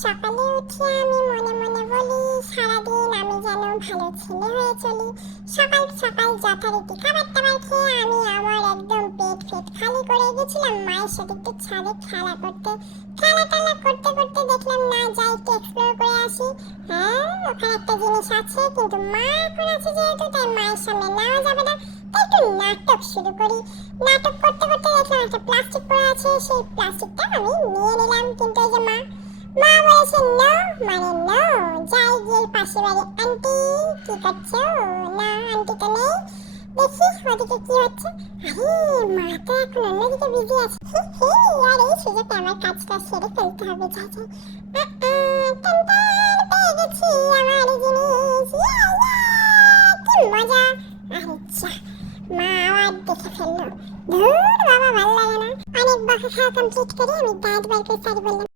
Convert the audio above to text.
সকালে উঠে আমি মনে মনে বলি, সারাদিন আমি যেন ভালো ছেলে হয়ে চলি। সকাল সকাল যথারীতি খাবার টাবার খেয়ে আমি আমার একদম পেট ফেট খালি করে গেছিলাম মায়ের সাথে একটু ছাদে খেলা করতে। খেলা টেলা করতে করতে দেখলাম না যাই একটু এক্সপ্লোর করে আসি। হ্যাঁ, ওখানে একটা জিনিস আছে, কিন্তু মা এখন আছে যেহেতু তাই মায়ের সামনে নেওয়া যাবে না, তাই একটু নাটক শুরু করি। নাটক করতে করতে দেখলাম একটা প্লাস্টিক পড়ে আছে, সেই প্লাস্টিকটা আমি নিয়ে নিলাম। কিন্তু এই যে মা মা বলেছে নো, মানে নো। যাই গিয়ে পাশে বাড়ি আন্টি, কি করছো? না, আন্টি তো নেই। দেখি ওদিকে কি হচ্ছে। আরে, মা তো এখন অন্যদিকে বিজি আছে। আর এই সুযোগে আমার কাজটা সেরে ফেলতে হবে। যাই যাই। টানটান, পেয়ে গেছি আমার জিনিস। কি মজা। আরে যা, মা আবার দেখে ফেললো। ধুর বাবা, ভালো লাগে না। অনেক বকা খাওয়া কমপ্লিট করে আমি দাঁত বার করে সারি বললাম,